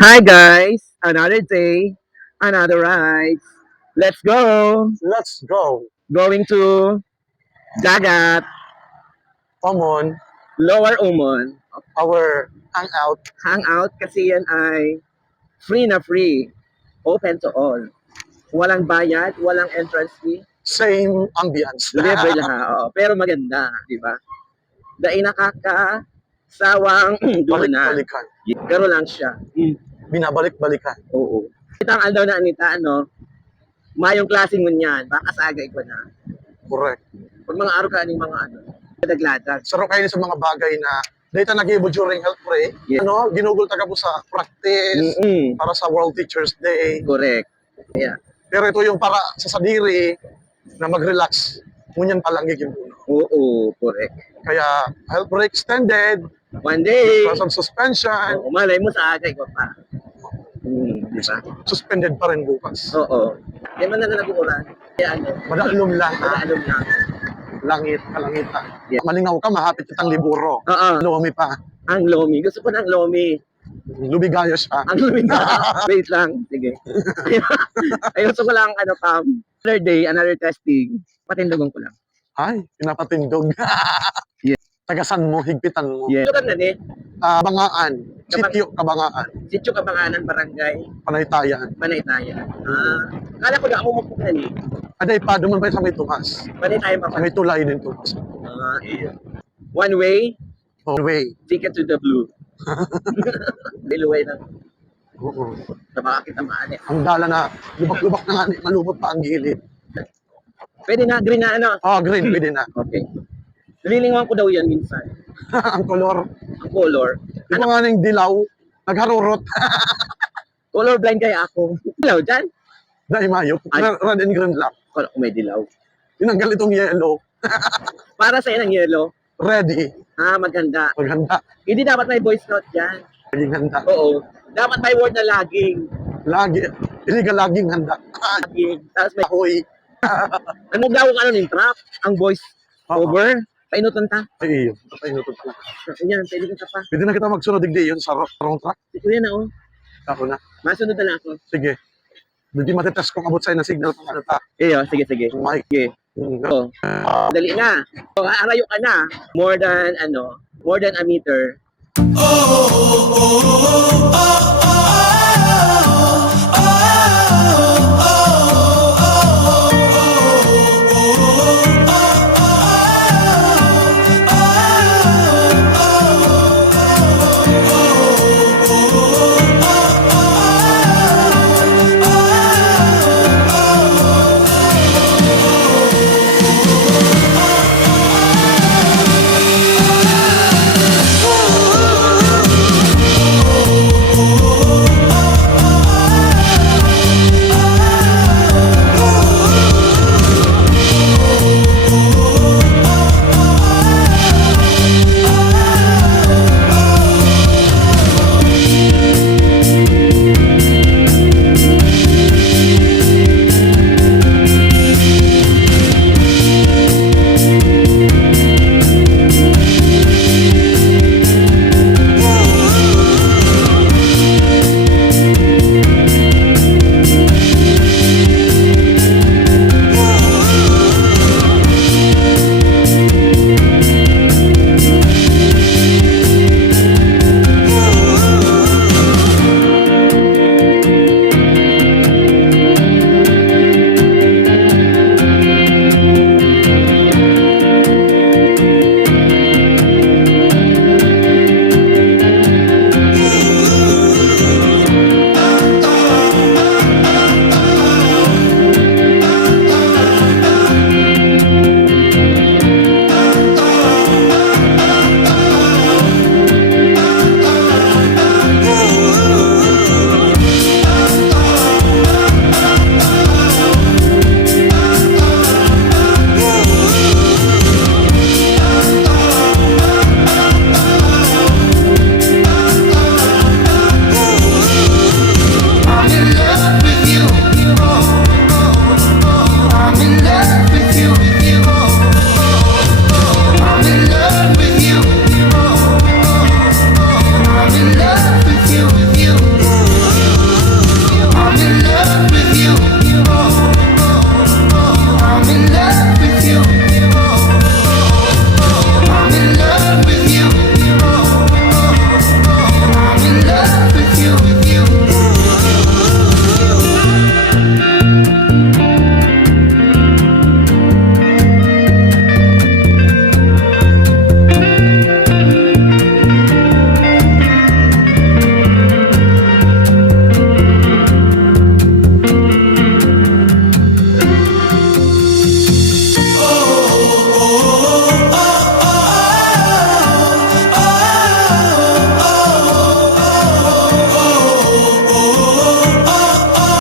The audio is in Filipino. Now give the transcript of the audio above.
Hi guys, another day, another ride. Let's go. Let's go. Going to Dagat, Common, Lower Umon. our hangout, Hangout kasi yan ay free na free. Open to all. Walang bayad, walang entrance fee. same ambience. Libre lang. Oo. Pero maganda, di ba? Dahil nakakasawang dunan. Balik-balikan. Pero lang siya. Binabalik-balikan. Oo. Ito ang aldaw na anita, ano? Mayong klaseng mo niyan. Baka sagay ko na. Correct. Pag mga araw ka mga ano, dagladag. Saro kayo sa mga bagay na data nag-ibo during health break. Yes. Ano, ginugol taga po sa practice, para sa World Teachers Day. Correct. Yeah. Pero ito yung para sa sadiri na mag-relax. Ngunyan palang giging puno. Oo, correct. Kaya health break extended, One day, because of suspension, malay mo sa agay ko pa. Di ba? suspended pa rin bukas. Oo. Kaya man na nag-uuran. Kaya ano, Madaalom lang ha. madaalom lang. Langit, kalangitan. Yeah. Malingaw ka, mahapit kitang liburo. Oo. Lumi pa. Ang lomi. Gusto ko ng lomi. Lubigayo siya. Ang lomi na. Wait lang. Sige. Ayun, gusto ko lang, ano, another day, another testing. Patindogon ko lang. Ay, pinapatindog. Yeah. Tagasan mo, higpitan mo. Yeah. Ito na ni, Bangaan. Sityo, Kabangaan. Sityo Kabanganan, Barangay, Panaytayan. Panaytayan. Kala ko na ako mapuk na ni. Aday pa, duman pa sa may Tumas. Panaytayan pa Sa may tulay din Tumas. Iya. One way, On way. ticket to the blue. Biluway na. Oo. Sa makakita maani. Ang dala na, lubak-lubak na nga, malubot pa ang gilid. Pwede na, green na ano. Oh, green, pwede na. Okay. Nalilingawan ko daw yan minsan. ang color. Ang color. Di ba nga ng dilaw, nagharurot. Color blind kaya ako. Dilaw dyan. Dahil mayo, Ay. red and green lang. Kala ko may dilaw. Tinanggal itong yellow. Para sa ng yellow. Ready. Maganda. Maghanda. Hindi dapat may voice note dyan. Laging handa. Oo. Dapat may word na laging. Lagi. Iliga laging handa. Laging. Tapos may, Ahoy. ano daw ang ano ng trap? Ang voice over. Painutan ta. Ay, iyo. Patay na ito. Yan, pwede ka pa. Pwede na kita magsunod digdi yun sa wrong track. Kuya na oh. Ako na. Masunod na ako. Sige. Hindi matitest kung abot sa'yo na signal kung ano ta. Iyo, sige, sige. Mic. Sige. Oh. Dali na. So, arayo ka na. More than a meter. Oh, oh, oh, oh, oh, oh.